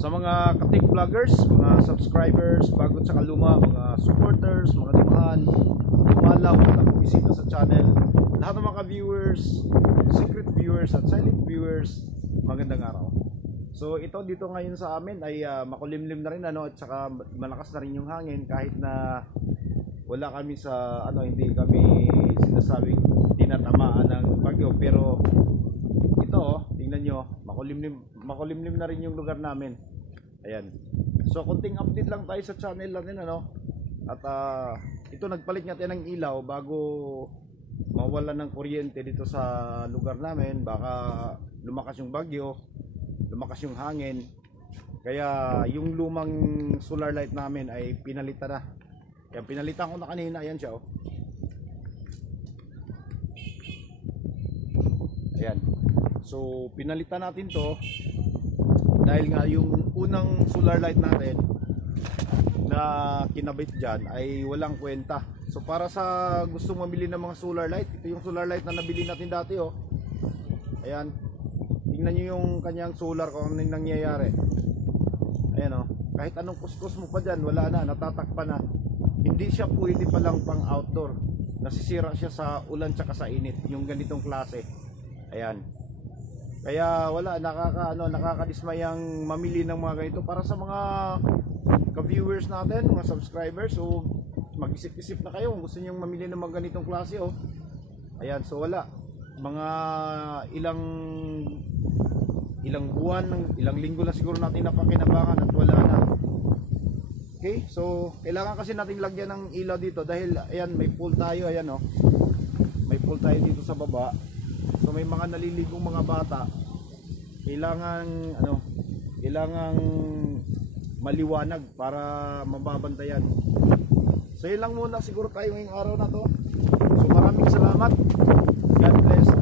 Sa mga katik vloggers, mga subscribers, bago sa kaluma, mga supporters, mga dimahan, pumalaw at bumisita sa channel, lahat ng mga viewers, secret viewers at silent viewers, magandang araw. So ito dito ngayon sa amin ay makulimlim na rin at saka malakas na rin yung hangin kahit na wala kami sa hindi kami sinasabing tinatamaan ng bagyo, pero ito tingnan nyo, makulimlim na rin yung lugar namin. Ayan. So konting update lang tayo sa channel natin at ito nagpalit nga tayo ng ilaw bago mawala ng kuryente dito sa lugar namin. Baka lumakas yung bagyo, lumakas yung hangin, kaya yung lumang solar light namin ay pinalitan na. Kaya pinalitan ko na kanina. Ayan siya Ayan. So pinalitan natin to dahil nga yung unang solar light natin na kinabit dyan ay walang kwenta. So para sa gustong mamili ng mga solar light, ito yung solar light na nabili natin dati Ayan. Tingnan nyo yung kanyang solar kung anong nangyayari. Ayan kahit anong kuskus mo pa dyan, wala na, natatakpan na. Hindi siya pwede palang pang outdoor. Nasisira siya sa ulan tsaka sa init, yung ganitong klase. Ayan. Kaya wala, nakakadismayang mamili ng mga ganito para sa mga ka-viewers natin, mga subscribers. So mag-isip-isip na kayo kung gusto niyo mamili ng mga ganitong klase Ayan, so wala. Mga ilang buwan, ilang linggo na siguro natin napakinabangan at wala na. Okay, so kailangan kasi natin lagyan ng ilaw dito dahil ayan, may pool tayo, ayan may pool tayo dito sa baba. So may mga naliligong mga bata. Kailangan maliwanag para mababantayan. So yun lang muna siguro tayo ngayong araw na to. So maraming salamat. God bless.